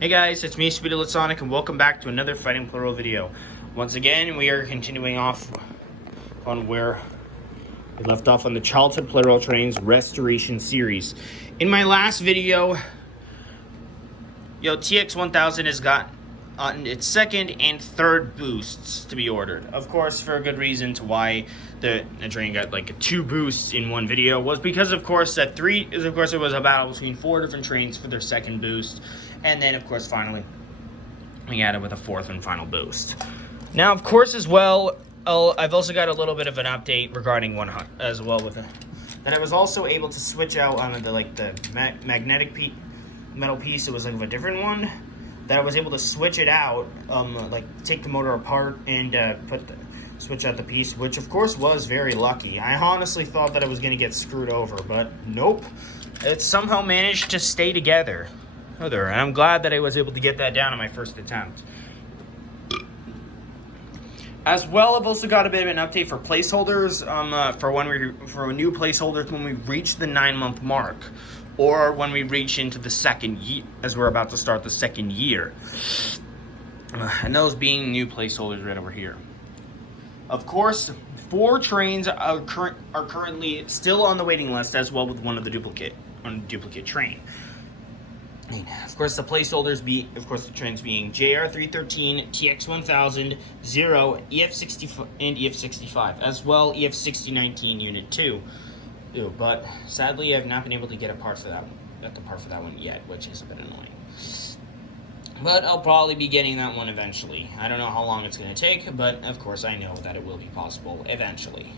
Hey guys, it's me, Sonic, and welcome back to another Fighting Plarail video. Once again, we are continuing off on where we left off on the Childhood Plarail Trains Restoration Series. In my last video, TX1000 has got its second and third boosts to be ordered. Of course, for a good reason to why the train got like 2 boosts in one video was because, of course, it was a battle between 4 different trains for their second boost. And then, of course, finally, we added with a 4th and final boost. Now, of course, as well, I've also got a little bit of an update regarding one as well with that I was also able to switch out on the magnetic metal piece. It was like a different one that I was able to switch it out, take the motor apart and switch out the piece, which of course was very lucky. I honestly thought that I was going to get screwed over, but nope. It somehow managed to stay together. And I'm glad that I was able to get that down on my first attempt. As well, I've also got a bit of an update for placeholders for new placeholders when we reach the 9-month mark, or when we reach into the second year, as we're about to start the second year. And those being new placeholders right over here. Of course, 4 trains are currently still on the waiting list, as well with one of the duplicate train. Of course, the placeholders the trains being JR313, TX1000, 0, EF60 and EF65, as well EF6019 Unit 2. But sadly, I've not been able to get the part for that one yet, which is a bit annoying. But I'll probably be getting that one eventually. I don't know how long it's going to take, but of course I know that it will be possible eventually.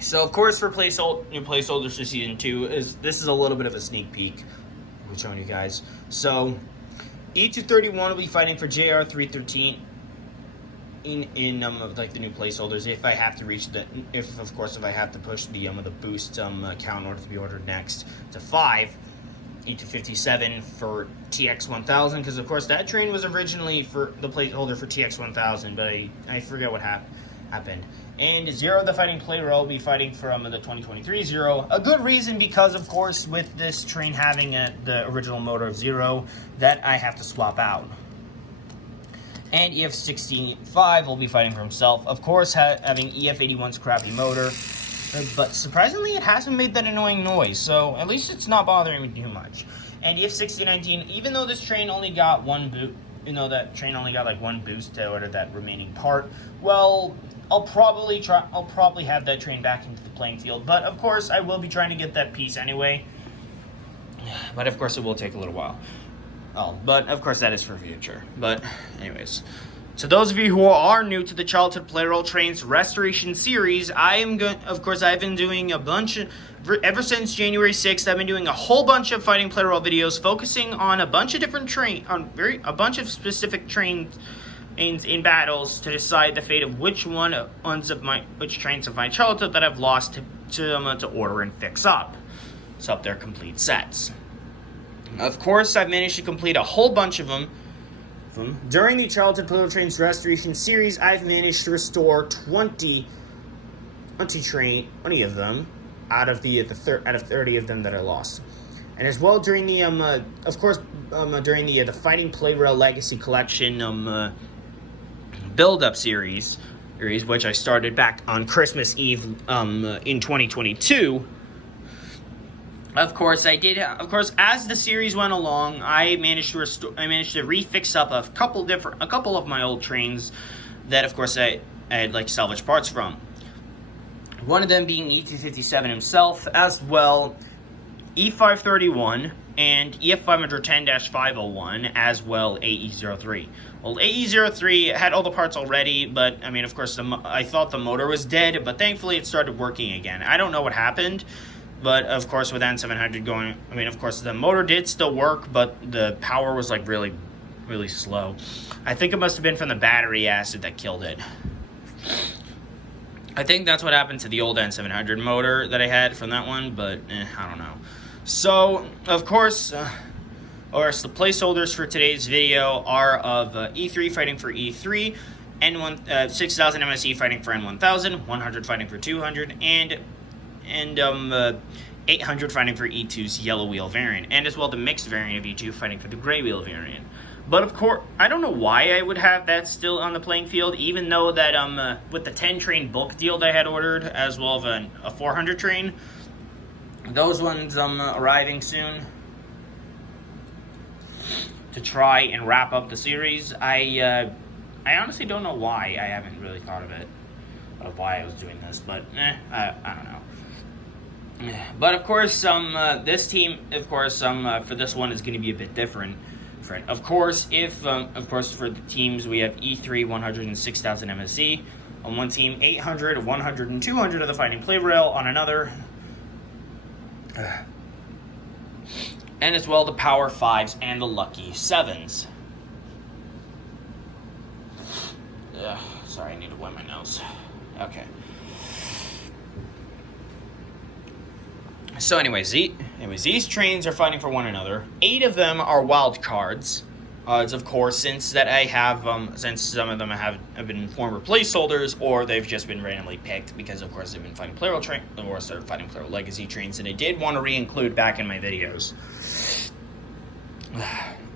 So, of course, for new placeholders for Season 2, this is a little bit of a sneak peek we're showing you guys. So, E231 will be fighting for JR313 in the new placeholders if I have to if I have to push the boost count in order to be ordered next to 5. E257 for TX1000, because of course that train was originally for the placeholder for TX1000, but I forget what happened. And 0, the Fighting Plarail, will be fighting from the 2023 0. A good reason because, of course, with this train having the original motor of 0, that I have to swap out. And EF65 will be fighting for himself. Of course, having EF81's crappy motor, but surprisingly, it hasn't made that annoying noise, so at least it's not bothering me too much. And EF6019, even though this train only got one boost, one boost to order that remaining part, well, I'll probably have that train back into the playing field. But of course, I will be trying to get that piece anyway. But of course, it will take a little while. But of course, that is for future. But anyways, to those of you who are new to the Childhood Plarail Trains Restoration Series, I've been doing a bunch ever since January 6th. I've been doing a whole bunch of Fighting Plarail videos focusing on a bunch of different a bunch of specific trains in battles to decide the fate of which trains of my childhood that I've lost to order and fix up their complete sets. Of course, I've managed to complete a whole bunch of them. During the Childhood Plarail Trains Restoration Series, I've managed to restore 20 of them out of 30 of them that I lost. And as well during the during the Fighting Plarail Legacy Collection build-up series, which I started back on Christmas Eve in 2022. Of course, as the series went along, I managed to refix up a couple of my old trains that, of course, I had salvage parts from. One of them being E257 himself, as well E531 and EF510-501, as well AE03. Well, AE03 had all the parts already, but of course, I thought the motor was dead, but thankfully it started working again. I don't know what happened. But, of course, with N700 going, of course, the motor did still work, but the power was, really, really slow. I think it must have been from the battery acid that killed it. I think that's what happened to the old N700 motor that I had from that one, but, I don't know. So, of course, the placeholders for today's video are of E3 fighting for E3, 6000 MSE fighting for N1000, 100 fighting for 200, and 800 fighting for E2's yellow wheel variant, and as well the mixed variant of E2 fighting for the gray wheel variant. But of course, I don't know why I would have that still on the playing field, even though that with the 10 train bulk deal that I had ordered, as well as a 400 train, those ones arriving soon to try and wrap up the series. I honestly don't know why. I haven't really thought of it, of why I was doing this, but I don't know. But of course, this team, of course, for this one is going to be a bit different. Of course, for the teams, we have E3 100 and 6,000 MSC on one team, 800, 100, and 200 of the Fighting Plarail on another, and as well the Power 5s and the Lucky 7s. Sorry, I need to wipe my nose. Okay. So anyways, these trains are fighting for one another. 8 of them are wild cards. It's of course, since that I have, since some of them have been former placeholders, or they've just been randomly picked because, of course, they've been fighting Plarail train, or they're fighting Plarail Legacy trains, that I did want to re-include back in my videos.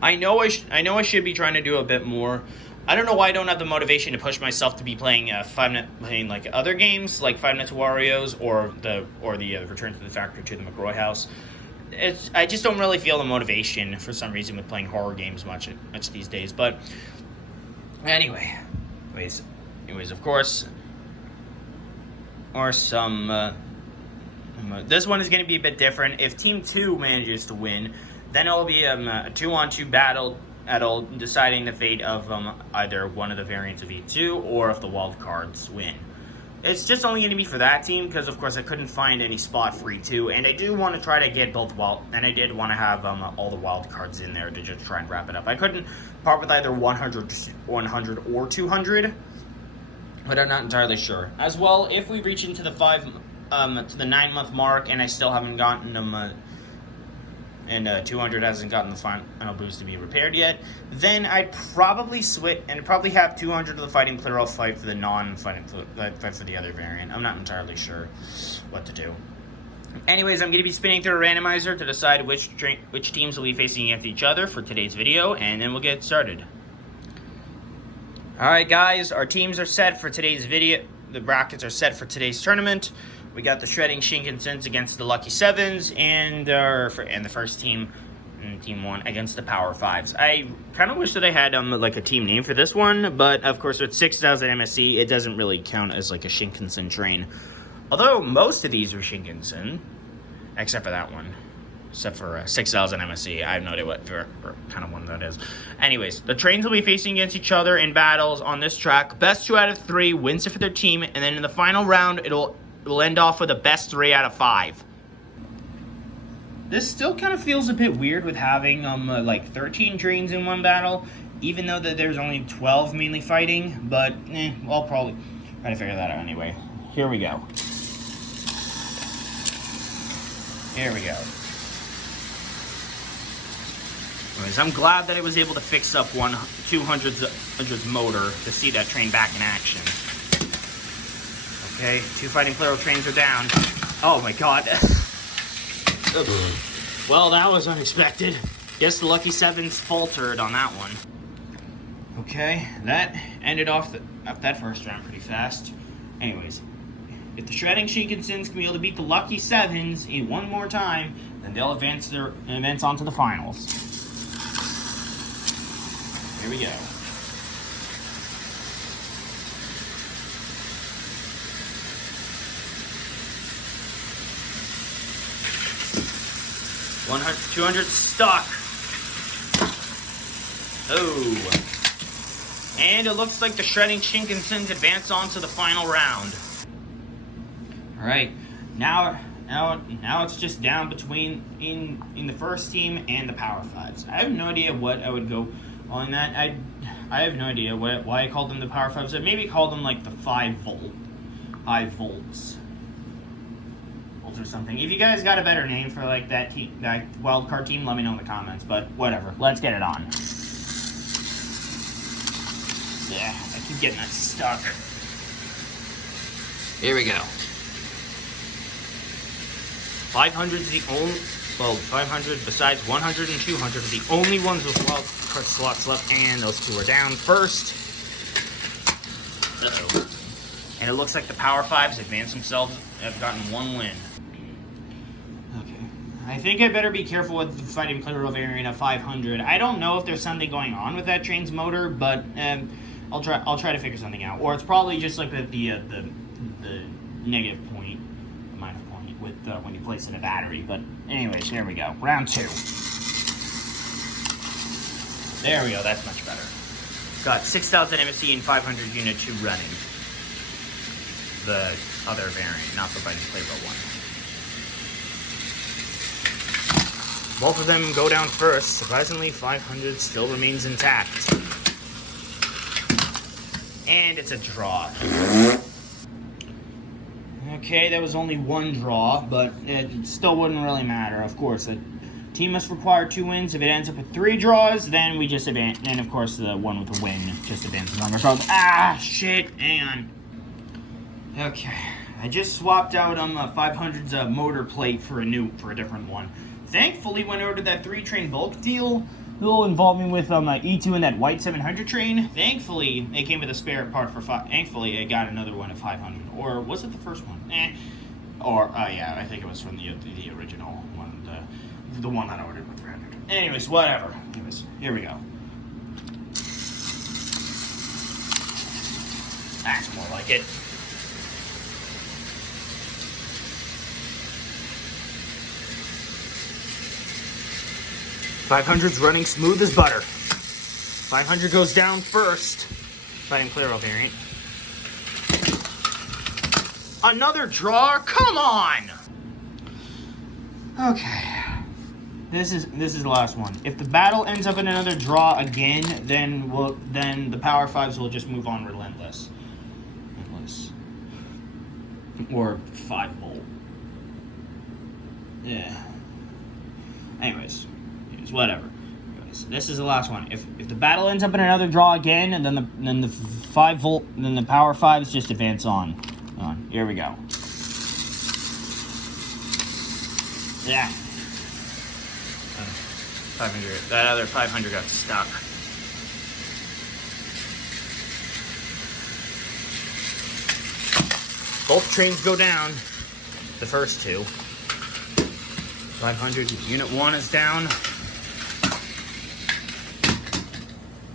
I know I should be trying to do a bit more. I don't know why I don't have the motivation to push myself to be playing like other games like 5 Nights at Wario's or the Return to the Factory to the McRoy House. I just don't really feel the motivation for some reason with playing horror games much these days. But anyways, of course, or some. This one is going to be a bit different. If Team 2 manages to win, then it will be a 2-on-2 battle. Deciding the fate of either one of the variants of E2 or if the wild cards win. It's just only going to be for that team because, of course, I couldn't find any spot for E2, and I do want to try to get both and I did want to have all the wild cards in there to just try and wrap it up. I couldn't part with either 100 or 200, but I'm not entirely sure. As well, if we reach into the 9-month mark and I still haven't gotten them. And 200 hasn't gotten the final boost to be repaired yet, then I'd probably switch and probably have 200 of the Fighting Plarail fight for the non-fighting fight for the other variant. I'm not entirely sure what to do. Anyways, I'm going to be spinning through a randomizer to decide which teams will be facing against each other for today's video, and then we'll get started. Alright guys, our teams are set for today's video. The brackets are set for today's tournament. We got the Shredding Shinkansens against the Lucky 7s, and the first team, Team 1, against the Power 5s. I kind of wish that I had like a team name for this one, but of course with 6,000 MSC, it doesn't really count as like a Shinkansen train. Although most of these are Shinkansen, except for that one. Except for 6,000 MSC. I have no idea what kind of one that is. Anyways, the trains will be facing against each other in battles on this track. Best 2 out of 3 wins it for their team, and then in the final round, it'll end off with the best 3 out of 5. This still kind of feels a bit weird with having like 13 trains in one battle, even though that there's only 12 mainly fighting, but I'll probably try to figure that out anyway. Here we go. Anyways, I'm glad that I was able to fix up 200's motor to see that train back in action. Okay, 2 Fighting Plarail trains are down. Oh my god. Well, that was unexpected. Guess the Lucky 7s faltered on that one. Okay, that ended off that first round pretty fast. Anyways, if the Shredding Shinkansens can be able to beat the Lucky 7s in one more time, then they'll advance onto the finals. Here we go. $100, $200 stuck. Oh. And it looks like the Shredding Shinkansens advance on to the final round. Alright, now it's just down between in the first team and the Power 5s. I have no idea what I would go on that. I have no idea why I called them the Power 5s. I maybe called them like the 5 volts or something. If you guys got a better name for like that wildcard team, let me know in the comments. But whatever, let's get it on. Yeah, I keep getting that stuck. Here we go. 500's the only, well, 500 besides 100 and 200 are the only ones with wild card slots left, and those two are down first. Uh-oh. And it looks like the Power 5s advanced themselves, have gotten one win. Okay. I think I better be careful with the Fighting Plarail variant of 500. I don't know if there's something going on with that train's motor, but I'll try to figure something out. Or it's probably just like the negative point, the minus point, with when you place in a battery. But anyways, there we go. Round 2. There we go. That's much better. Got 6,000 MSE and 500 unit 2 running. The other variant, not the Fighting Plarail one. Both of them go down first. Surprisingly, 500 still remains intact. And it's a draw. Okay, that was only one draw, but it still wouldn't really matter. Of course, a team must require 2 wins. If it ends up with 3 draws, then we just advance. And of course, the one with the win just advances on ourselves. Ah, shit, hang on. Okay, I just swapped out 500's motor plate for a different one. Thankfully, when I ordered that 3-train bulk deal, it'll involve me with E2 and that white 700 train. Thankfully, it came with a spare part for 5. Thankfully, I got another one at 500. Or was it the first one? Or yeah, I think it was from the original one, the one that I ordered with 300. Anyways, whatever. Anyways, here we go. That's more like it. .500's running smooth as butter. 500 goes down first. Fighting Plarail variant. Another draw? Come on! Okay. This is the last one. If the battle ends up in another draw again, then the Power 5s will just move on relentless. Or 5-volt. Yeah. Anyways, whatever. This is the last one. If the battle ends up in another draw again, and then the 5-volt, then the Power 5s just advance on. Here we go. Yeah. 500. That other 500 got stuck. Both trains go down. The first 2. 500 unit 1 is down.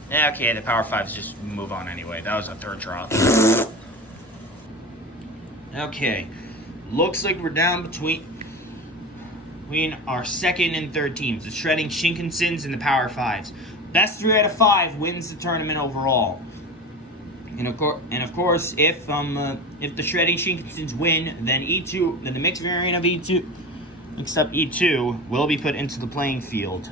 Yeah, okay, the Power 5s just move on anyway. That was a 3rd draw. Okay, looks like we're down between our 2nd and 3rd teams. The Shredding Shinkansens and the Power 5s. Best 3 out of 5 wins the tournament overall. And of course, if the Shredding Shinkansens win, then the mixed variant of E2, except E2, will be put into the playing field.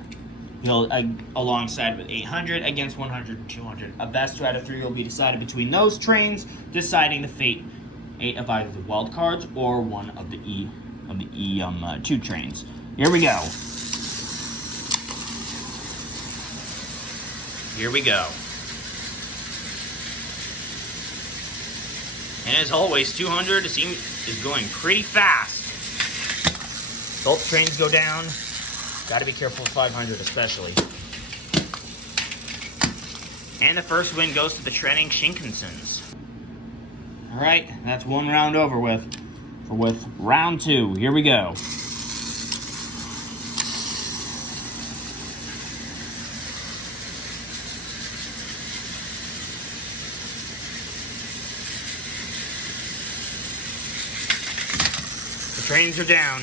Alongside with 800 against 100 and 200. A best 2 out of 3 will be decided between those trains, deciding the fate of either the wild cards or one of the E2 trains. Here we go. Here we go. And as always, 200 is going pretty fast. Both trains go down. Got to be careful with 500 especially. And the first win goes to the Shredding Shinkansens. Alright, that's one round over with. With round 2, here we go. The trains are down.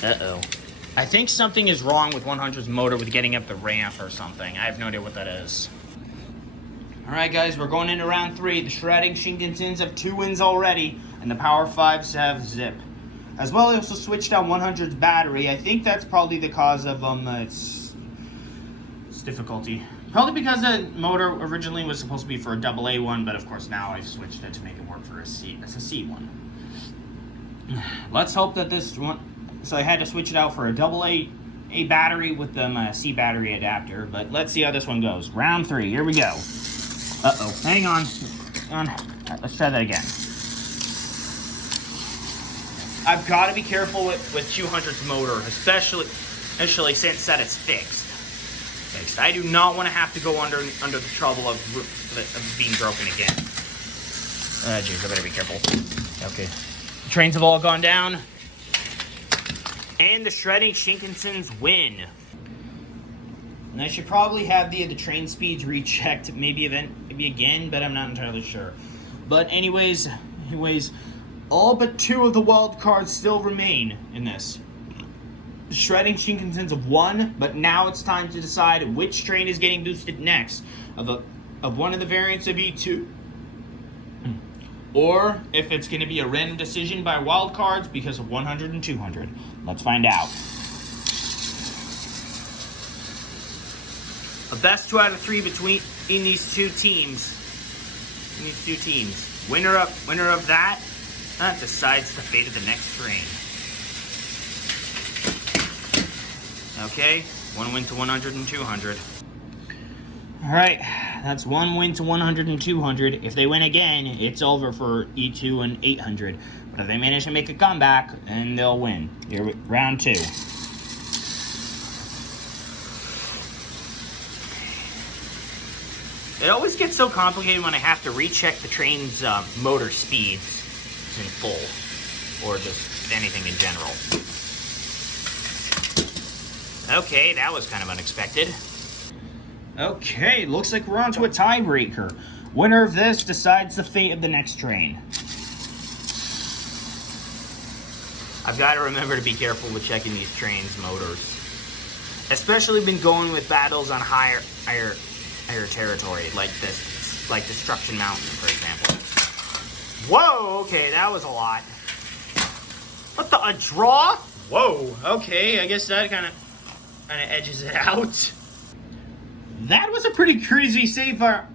Uh-oh. I think something is wrong with 100's motor with getting up the ramp or something. I have no idea what that is. Alright guys, we're going into round 3. The Shredding Shinkansens have 2 wins already, and the Power 5s have zip. As well, they also switched out 100's battery. I think that's probably the cause of its difficulty. Probably because the motor originally was supposed to be for a AA one, but of course now I've switched it to make it work for a C one. Let's hope that this one... So I had to switch it out for a AA battery with the C battery adapter. But let's see how this one goes. Round 3. Here we go. Uh-oh. Hang on. All right, let's try that again. I've got to be careful with 200's motor, especially since that it's fixed. I do not want to have to go under the trouble of being broken again. Jeez, I better be careful. Okay. The trains have all gone down. And the shredding Shinkansens win. And I should probably have the train speeds rechecked, maybe again, but I'm not entirely sure. But anyways, all but 2 of the wild cards still remain in this. Shredding Shinkansens have won, but now it's time to decide which train is getting boosted next of one of the variants of E2. Or if it's going to be a random decision by wild cards because of 100 and 200. Let's find out. A best 2 out of 3 between these two teams. Winner of that decides the fate of the next train. Okay, 1 win to 100 and 200. Alright, that's 1 win to 100 and 200. If they win again, it's over for E2 and 800. But if they manage to make a comeback, then they'll win. Here, round 2. It always gets so complicated when I have to recheck the train's motor speeds in full, or just anything in general. Okay, that was kind of unexpected. Okay, looks like we're on to a tiebreaker. Winner of this decides the fate of the next train. I've got to remember to be careful with checking these trains' motors. Especially been going with battles on higher territory, like this, like Destruction Mountain, for example. Whoa, okay, that was a lot. What a draw? Whoa, okay, I guess that kind of edges it out. That was a pretty crazy save for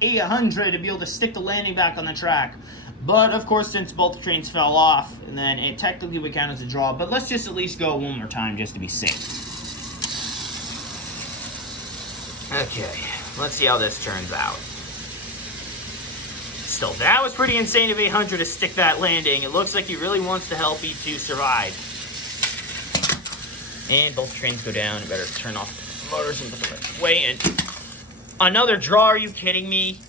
800 to be able to stick the landing back on the track. But, of course, since both trains fell off, then it technically would count as a draw. But let's just at least go one more time just to be safe. Okay, let's see how this turns out. Still, that was pretty insane of 800 to stick that landing. It looks like he really wants to help E2 survive. And both trains go down. Better turn off the motors and put the right way in. Another draw, are you kidding me?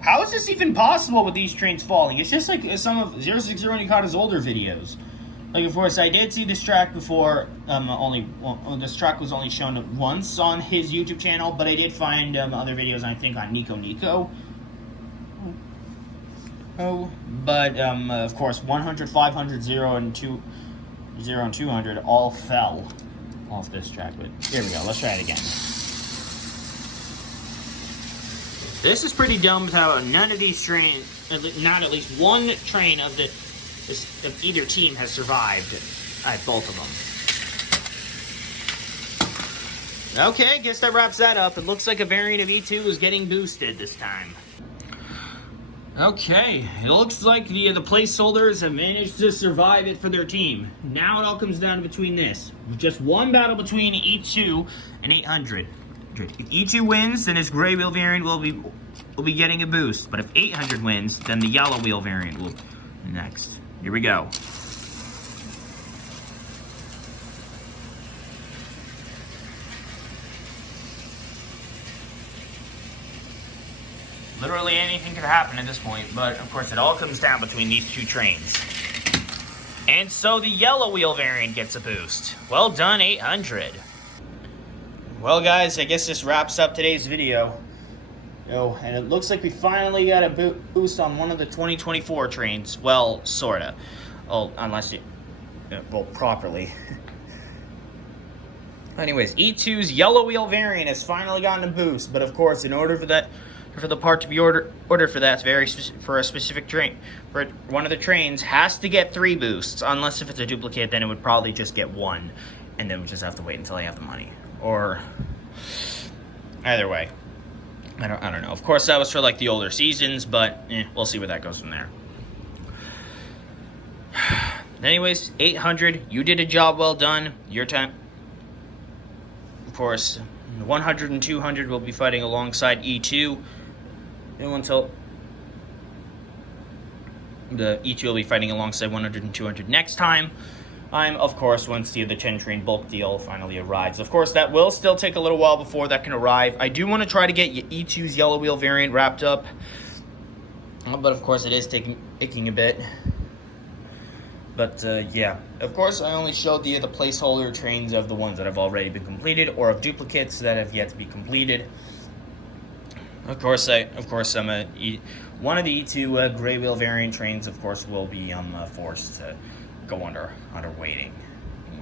How is this even possible with these trains falling? It's just like some of 060 Nikata's older videos. Like, of course, I did see this track before. This track was only shown once on his YouTube channel, but I did find other videos, I think, on Nico. Oh, but, of course, 100, 500, 0, and 200 all fell off this track. But here we go. Let's try it again. This is pretty dumb how none of these trains, not at least one train of either team has survived at both of them. Okay, guess that wraps that up. It looks like a variant of E2 is getting boosted this time. Okay, it looks like the placeholders have managed to survive it for their team. Now it all comes down to between this. Just one battle between E2 and 800. If E2 wins, then his gray wheel variant will be getting a boost. But if 800 wins, then the yellow wheel variant will next. Here we go. Literally anything could happen at this point, but of course it all comes down between these two trains. And so the yellow wheel variant gets a boost. Well done, 800. Well, guys, I guess this wraps up today's video. And it looks like we finally got a boost on one of the 2024 trains. Well, sorta. Oh, unless you... well, properly. Anyways, E2's yellow wheel variant has finally gotten a boost. But, of course, in order for the part to be ordered for that, for a specific train, for one of the trains has to get 3 boosts. Unless if it's a duplicate, then it would probably just get 1. And then we just have to wait until I have the money. Or either way, I don't know. Of course, that was for like the older seasons, but we'll see where that goes from there. Anyways, 800, you did a job well done. Your time. Of course, 100 and 200 will be fighting alongside E2 until The E2 will be fighting alongside 100 and 200 next time. Of course, once the other 10 train bulk deal finally arrives. Of course, that will still take a little while before that can arrive. I do want to try to get E2's yellow wheel variant wrapped up. But of course, it is taking a bit. But yeah, of course, I only showed the placeholder trains of the ones that have already been completed, or of duplicates that have yet to be completed. Of course, one of the E2 gray wheel variant trains, of course, will be forced to go under waiting,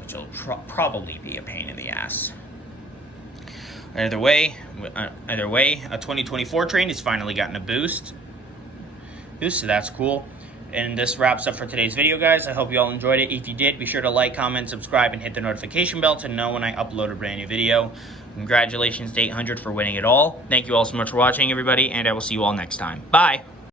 which will probably be a pain in the ass. Either way, a 2024 train has finally gotten a boost, so that's cool. And this wraps up for today's video, guys. I hope you all enjoyed it. If you did, be sure to like, comment, subscribe, and hit the notification bell to know when I upload a brand new video. Congratulations to 800 for winning it all. Thank you all so much for watching, everybody, and I will see you all next time. Bye!